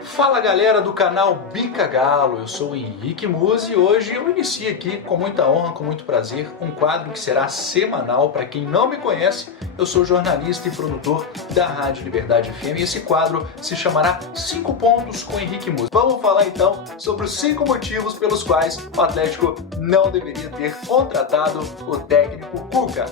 Fala galera do canal Bica Galo, eu sou o Henrique Musi e hoje eu inicio aqui com muita honra, com muito prazer, um quadro que será semanal. Para quem não me conhece, eu sou jornalista e produtor da Rádio Liberdade FM e esse quadro se chamará 5 Pontos com Henrique Musi. Vamos falar então sobre os 5 motivos pelos quais o Atlético não deveria ter contratado o técnico Cuca.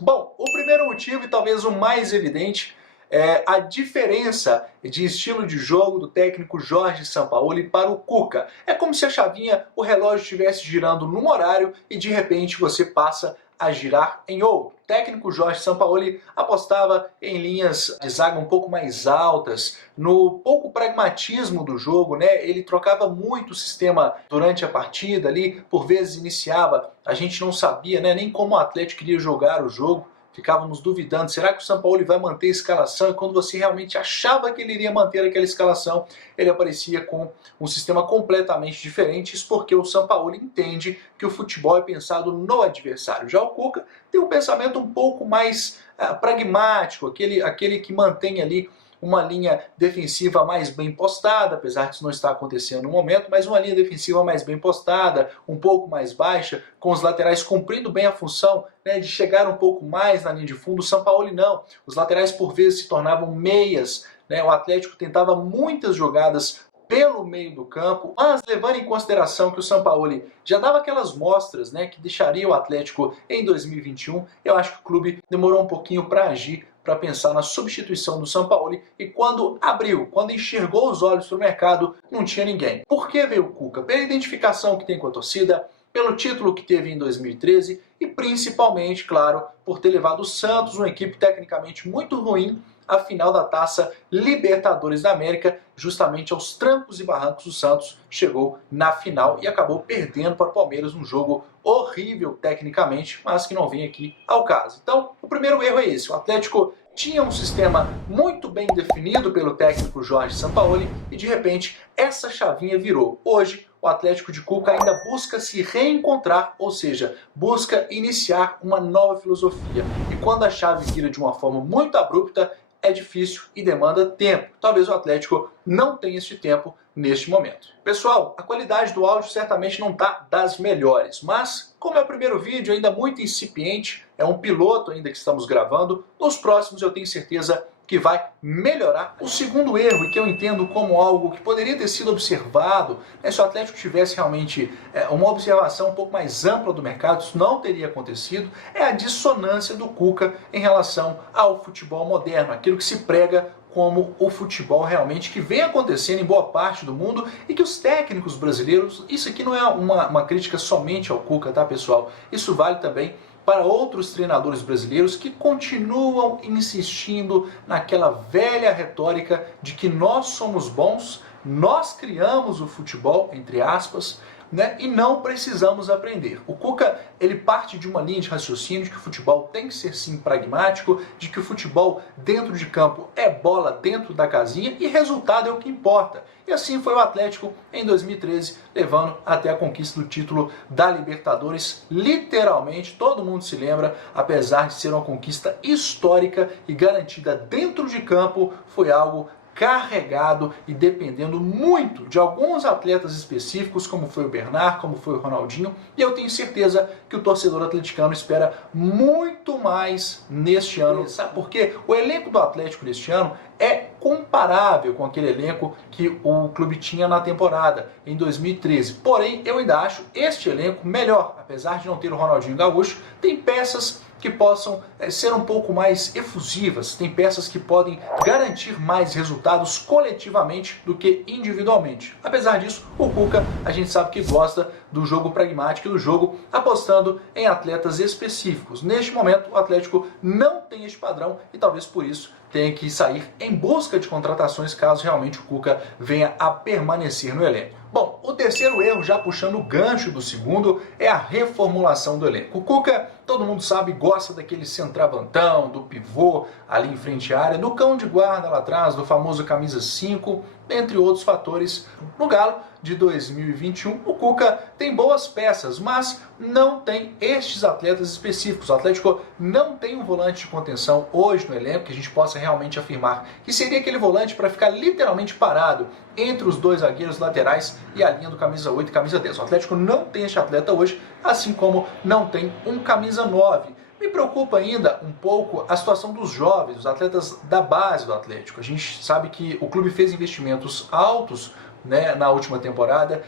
Bom, o primeiro motivo e talvez o mais evidente é a diferença de estilo de jogo do técnico Jorge Sampaoli para o Cuca. É como se a chavinha, o relógio estivesse girando num horário e de repente você passa a girar em outro. O técnico Jorge Sampaoli apostava em linhas de zaga um pouco mais altas, no pouco pragmatismo do jogo, né? Ele trocava muito o sistema durante a partida ali, por vezes iniciava, a gente não sabia, né, nem como o Atlético queria jogar o jogo. Ficávamos duvidando, será que o Sampaoli vai manter a escalação? E quando você realmente achava que ele iria manter aquela escalação, ele aparecia com um sistema completamente diferente, isso porque o Sampaoli entende que o futebol é pensado no adversário. Já o Cuca tem um pensamento um pouco mais pragmático, aquele que mantém ali uma linha defensiva mais bem postada, apesar disso não estar acontecendo no momento, mas uma linha defensiva mais bem postada, um pouco mais baixa, com os laterais cumprindo bem a função, né, de chegar um pouco mais na linha de fundo. O Sampaoli não, os laterais por vezes se tornavam meias, né, o Atlético tentava muitas jogadas pelo meio do campo, mas levando em consideração que o Sampaoli já dava aquelas mostras, né, que deixaria o Atlético em 2021, eu acho que o clube demorou um pouquinho para agir, para pensar na substituição do Sampaoli, e quando abriu, quando enxergou os olhos para o mercado, não tinha ninguém. Por que veio o Cuca? Pela identificação que tem com a torcida, pelo título que teve em 2013 e principalmente, claro, por ter levado o Santos, uma equipe tecnicamente muito ruim, à final da Taça Libertadores da América. Justamente aos trancos e barrancos o Santos chegou na final e acabou perdendo para o Palmeiras, um jogo horrível tecnicamente, mas que não vem aqui ao caso. Então, o primeiro erro é esse: o Atlético tinha um sistema muito bem definido pelo técnico Jorge Sampaoli e de repente essa chavinha virou. Hoje o Atlético de Cuca ainda busca se reencontrar, ou seja, busca iniciar uma nova filosofia. E quando a chave vira de uma forma muito abrupta, é difícil e demanda tempo. Talvez o Atlético não tenha esse tempo neste momento. Pessoal, a qualidade do áudio certamente não está das melhores, mas como é o primeiro vídeo, ainda muito incipiente, é um piloto ainda que estamos gravando, nos próximos eu tenho certeza que vai melhorar. O segundo erro, e que eu entendo como algo que poderia ter sido observado, se o Atlético tivesse realmente uma observação um pouco mais ampla do mercado, isso não teria acontecido, é a dissonância do Cuca em relação ao futebol moderno, aquilo que se prega como o futebol realmente que vem acontecendo em boa parte do mundo e que os técnicos brasileiros, isso aqui não é uma crítica somente ao Cuca, tá pessoal? Isso vale também para outros treinadores brasileiros que continuam insistindo naquela velha retórica de que nós somos bons, nós criamos o futebol, entre aspas, né, e não precisamos aprender. O Cuca, ele parte de uma linha de raciocínio de que o futebol tem que ser sim pragmático, de que o futebol dentro de campo é bola dentro da casinha e resultado é o que importa. E assim foi o Atlético em 2013, levando até a conquista do título da Libertadores. Literalmente, todo mundo se lembra, apesar de ser uma conquista histórica e garantida dentro de campo, foi algo carregado e dependendo muito de alguns atletas específicos, como foi o Bernard, como foi o Ronaldinho, e eu tenho certeza que o torcedor atleticano espera muito mais neste ano. Sabe por quê? O elenco do Atlético neste ano é comparável com aquele elenco que o clube tinha na temporada, em 2013. Porém, eu ainda acho este elenco melhor, apesar de não ter o Ronaldinho Gaúcho, tem peças que possam ser um pouco mais efusivas, tem peças que podem garantir mais resultados coletivamente do que individualmente. Apesar disso, o Cuca, a gente sabe que gosta do jogo pragmático e do jogo apostando em atletas específicos. Neste momento, o Atlético não tem este padrão e talvez por isso tenha que sair em busca de contratações caso realmente o Cuca venha a permanecer no elenco. Bom, o terceiro erro, já puxando o gancho do segundo, é a reformulação do elenco. O Cuca todo mundo sabe, gosta daquele centravantão, do pivô ali em frente à área, do cão de guarda lá atrás, do famoso camisa 5, entre outros fatores. No Galo de 2021, o Cuca tem boas peças, mas não tem estes atletas específicos. O Atlético não tem um volante de contenção hoje no elenco que a gente possa realmente afirmar que seria aquele volante para ficar literalmente parado entre os dois zagueiros laterais e a linha do camisa 8 e camisa 10. O Atlético não tem este atleta hoje, assim como não tem um camisa 9. Me preocupa ainda um pouco a situação dos jovens, os atletas da base do Atlético. A gente sabe que o clube fez investimentos altos, né, na última temporada,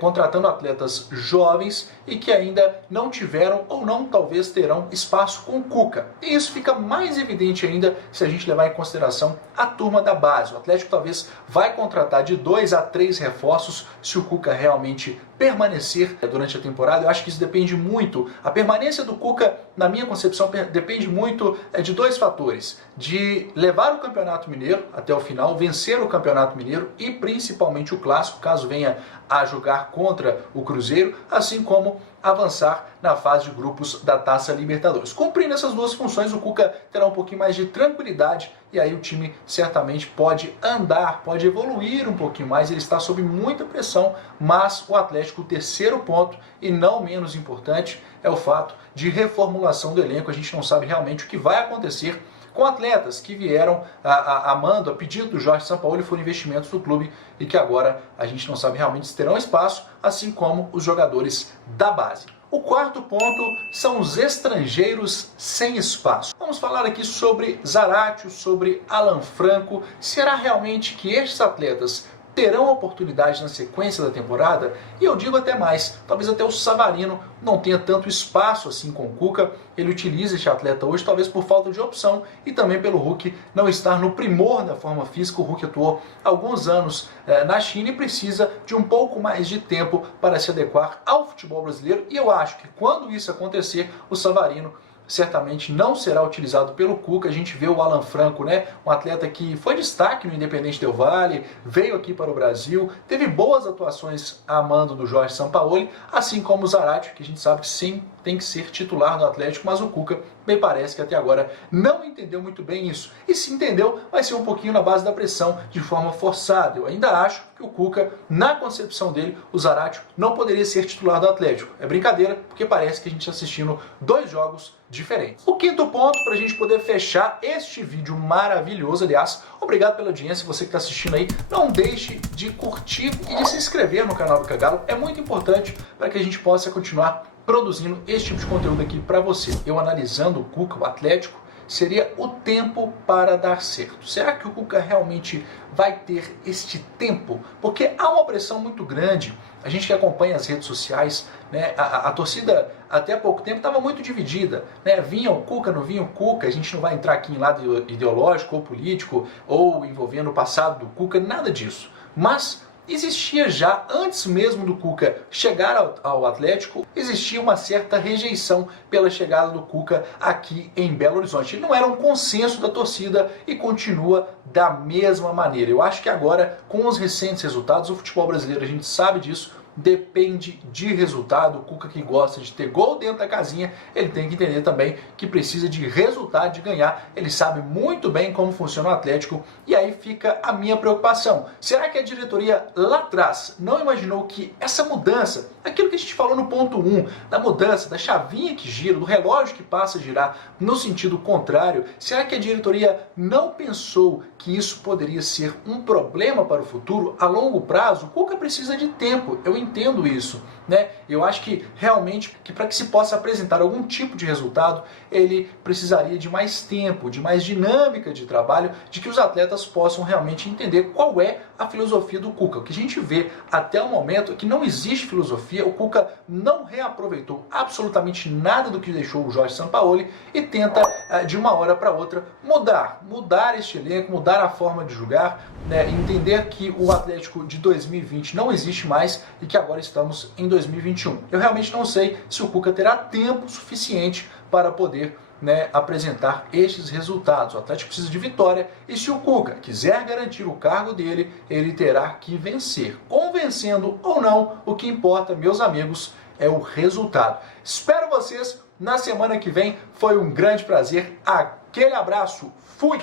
contratando atletas jovens e que ainda não tiveram ou não talvez terão espaço com o Cuca. E isso fica mais evidente ainda se a gente levar em consideração a turma da base. O Atlético talvez vai contratar de 2 a 3 reforços se o Cuca realmente permanecer durante a temporada. Eu acho que isso depende muito. A permanência do Cuca, na minha concepção, depende muito de dois fatores: de levar o Campeonato Mineiro até o final, vencer o Campeonato Mineiro e principalmente o Clássico, caso venha a jogar contra o Cruzeiro, assim como avançar na fase de grupos da Taça Libertadores. Cumprindo essas duas funções, o Cuca terá um pouquinho mais de tranquilidade e aí o time certamente pode andar, pode evoluir um pouquinho mais. Ele está sob muita pressão, mas o Atlético, o terceiro ponto e não menos importante, é o fato de reformulação do elenco. A gente não sabe realmente o que vai acontecer com atletas que vieram a pedido do Jorge Sampaoli, foram investimentos do clube e que agora a gente não sabe realmente se terão espaço, assim como os jogadores da base. O quarto ponto são os estrangeiros sem espaço. Vamos falar aqui sobre Zaratio, sobre Alan Franco. Será realmente que estes atletas terão oportunidade na sequência da temporada? E eu digo até mais, talvez até o Savarino não tenha tanto espaço assim com o Cuca. Ele utiliza este atleta hoje talvez por falta de opção e também pelo Hulk não estar no primor da forma física. O Hulk atuou alguns anos na China e precisa de um pouco mais de tempo para se adequar ao futebol brasileiro, e eu acho que quando isso acontecer, o Savarino certamente não será utilizado pelo Cuca. A gente vê o Alan Franco, né, um atleta que foi destaque no Independente Del Valle, veio aqui para o Brasil, teve boas atuações a mando do Jorge Sampaoli, assim como o Zaratio, que a gente sabe que sim, tem que ser titular do Atlético, mas o Cuca, me parece que até agora não entendeu muito bem isso. E se entendeu, vai ser um pouquinho na base da pressão, de forma forçada. Eu ainda acho que o Cuca, na concepção dele, o Zaratio não poderia ser titular do Atlético. É brincadeira, porque parece que a gente está assistindo dois jogos diferentes. O quinto ponto, para a gente poder fechar este vídeo maravilhoso, aliás, obrigado pela audiência, você que está assistindo aí, não deixe de curtir e de se inscrever no canal do Cagalo, é muito importante para que a gente possa continuar produzindo esse tipo de conteúdo aqui para você. Eu analisando o Cuca, o Atlético, seria o tempo para dar certo. Será que o Cuca realmente vai ter este tempo? Porque há uma pressão muito grande. A gente que acompanha as redes sociais, né, a torcida até há pouco tempo estava muito dividida, né? Vinha o Cuca, não vinha o Cuca. A gente não vai entrar aqui em lado ideológico ou político ou envolvendo o passado do Cuca, nada disso. Mas existia já, antes mesmo do Cuca chegar ao Atlético, existia uma certa rejeição pela chegada do Cuca aqui em Belo Horizonte. Ele não era um consenso da torcida e continua da mesma maneira. Eu acho que agora, com os recentes resultados, o futebol brasileiro, a gente sabe disso, depende de resultado. O Cuca, que gosta de ter gol dentro da casinha, ele tem que entender também que precisa de resultado, de ganhar. Ele sabe muito bem como funciona o Atlético e aí fica a minha preocupação. Será que a diretoria lá atrás não imaginou que essa mudança, aquilo que a gente falou no ponto 1, da mudança, da chavinha que gira, do relógio que passa a girar no sentido contrário, será que a diretoria não pensou que isso poderia ser um problema para o futuro, a longo prazo? O Cuca precisa de tempo, eu entendo isso, né? Eu acho que realmente que para que se possa apresentar algum tipo de resultado, ele precisaria de mais tempo, de mais dinâmica de trabalho, de que os atletas possam realmente entender qual é a filosofia do Cuca. O que a gente vê até o momento é que não existe filosofia. O Cuca não reaproveitou absolutamente nada do que deixou o Jorge Sampaoli e tenta de uma hora para outra mudar este elenco, mudar a forma de jogar, né? Entender que o Atlético de 2020 não existe mais e que agora estamos em 2021. Eu realmente não sei se o Cuca terá tempo suficiente para poder, né, apresentar estes resultados. O Atlético precisa de vitória e se o Cuca quiser garantir o cargo dele, ele terá que vencer. Convencendo ou não, o que importa, meus amigos, é o resultado. Espero vocês na semana que vem. Foi um grande prazer. Aquele abraço. Fui!